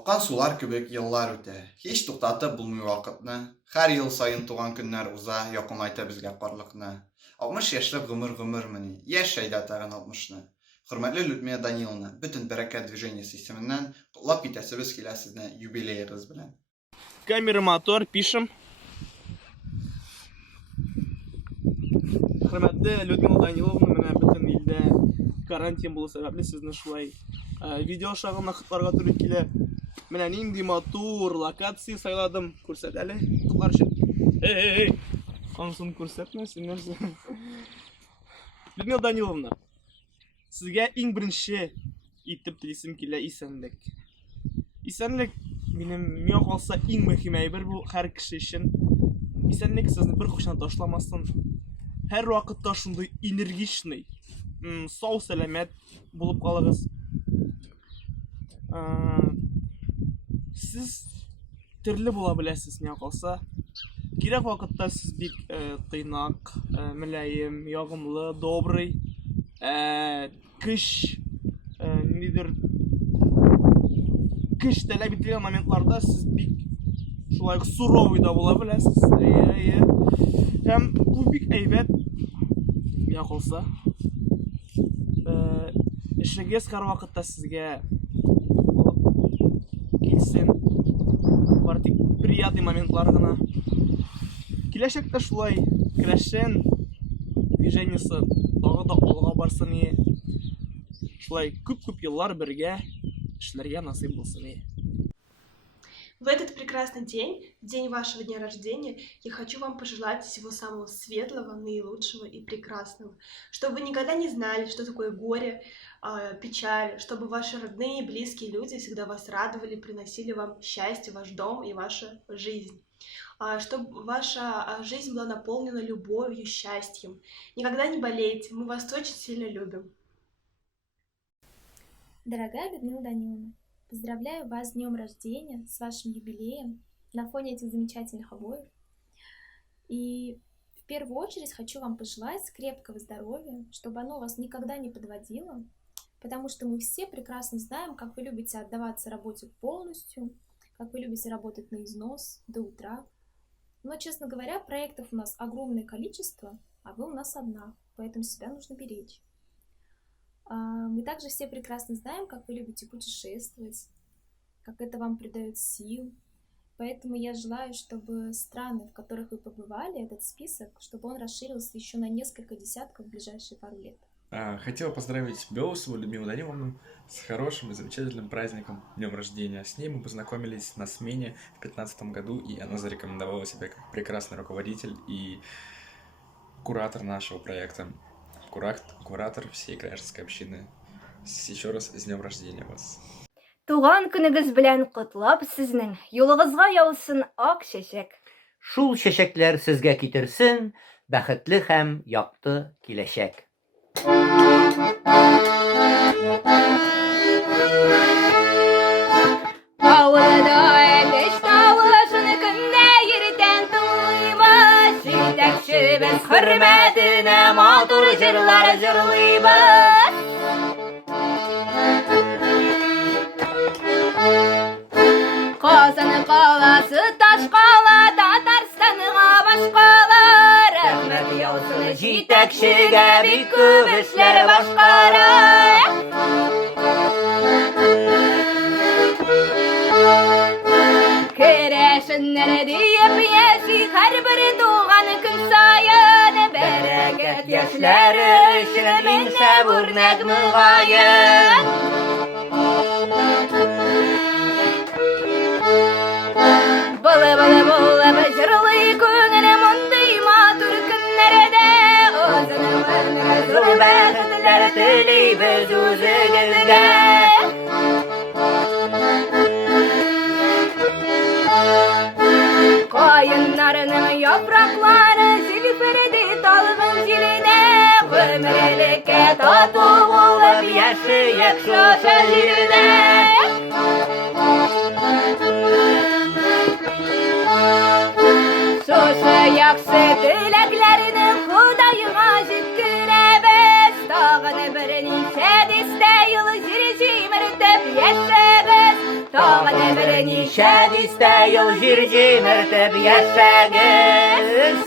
Аккан сулар кебек еллар үтә. Һич туктатып булмый вакытны. Һәр ел сайын туган көннәр уза, якынайта безгә карлыкны. 60 яшьлек гомер-гомермени. Яшәйдә тагын 60-ны. Хөрмәтле Людмила Даниловна, бөтен бәрәкәт движениесе исеменнән котлап китәсебез килә сезне юбилеегыз белән. Камера, мотор, пишем. Хөрмәтле Людмила Даниловна, менә бөтен илдә карантин булу сәбәпле сезне шулай видео шагына котларга туры килә. Менә нинди матур локация сайладым. Күрсәт әле. Котлар өчен. Эй! Ансын күрсәтмә син нәрсә. Людмила Даниловна, сезгә иң беренче итеп телисем килә исәнлек. Исәнлек минем миңа калса иң мөһим әйбер бу һәр кеше өчен. Исәнлек сезне бер кушан ташламасын. Һәр вакытта шундый энергичный, сау сәламәт булып калыгыз. Сез төрле була беләсез миңа калса. Кирәк вакытта сез бик тыйнак, мөлаем, ягымлы, добрый, көч, нидер көч таләп ителгән моментларда сез бик шулай суровый да була беләсез. Һәм бу бик әйбәт миңа калса. Эшегез һәр вакытта сезгә килсен. Бары приятный моментлар гына. Киләчәктә шулай керәшен движениесе тагы да алга барсын и шулай күп-күп еллар бергә эшләргә насыйп булсын и. В этот прекрасный день, в день вашего дня рождения, я хочу вам пожелать всего самого светлого, наилучшего и прекрасного. Чтобы вы никогда не знали, что такое горе, печаль, чтобы ваши родные и близкие люди всегда вас радовали, приносили вам счастье, ваш дом и ваша жизнь. Чтобы ваша жизнь была наполнена любовью, счастьем. Никогда не болейте, мы вас очень сильно любим. Дорогая Людмила Даниловна, поздравляю вас с днем рождения, с вашим юбилеем, на фоне этих замечательных обоев. И в первую очередь хочу вам пожелать крепкого здоровья, чтобы оно вас никогда не подводило, потому что мы все прекрасно знаем, как вы любите отдаваться работе полностью, как вы любите работать на износ до утра. Но, честно говоря, проектов у нас огромное количество, а вы у нас одна, поэтому себя нужно беречь. Мы также все прекрасно знаем, как вы любите путешествовать, как это вам придает сил. Поэтому я желаю, чтобы страны, в которых вы побывали, этот список, чтобы он расширился еще на несколько десятков в ближайшие пару лет. Хотел поздравить Белоусову Людмилу Даниловну с хорошим и замечательным праздником, днем рождения. С ней мы познакомились на смене в 2015 году, и она зарекомендовала себя как прекрасный руководитель и куратор нашего проекта. Куратор всей гражданской общины. Еще раз с днем рождения вас. Туган көнегез белән котлап сезнең юлыгызга яусын ак чәчәк. Шул чәчәкләр сезгә китерсен бәхетле һәм якты киләчәк. Авылда әтеш тавышын кемдә иртән туймас, җитәкчебез хөрмәтенә матур җырлар җырлыйбыз. Казан каласы Ташкала, Татарстанга башкалар, рәхмәт яусын җитәкчегә бик күп эшләр башкара. Керәшеннәр диеп яши һәрбер туган көн саен, бәрәкәт яшьләре өчен мине үрнәк мөгаен. Былы җырлый күңелем мондый матур көннәрдә, үзенең зур бәхетләр телибез үзегезгә. Каеннарның яфраклары җилперде талгын җиленә, гомерлеккә тату булып яшәйек шушы җирдә. Шушы яхшы теләкләрне Худайга җиткерәбез, тагын берничә дистә ел җир җимертеп яшәбез, тагын ничә дистә ел җир җимертеп яшәгез.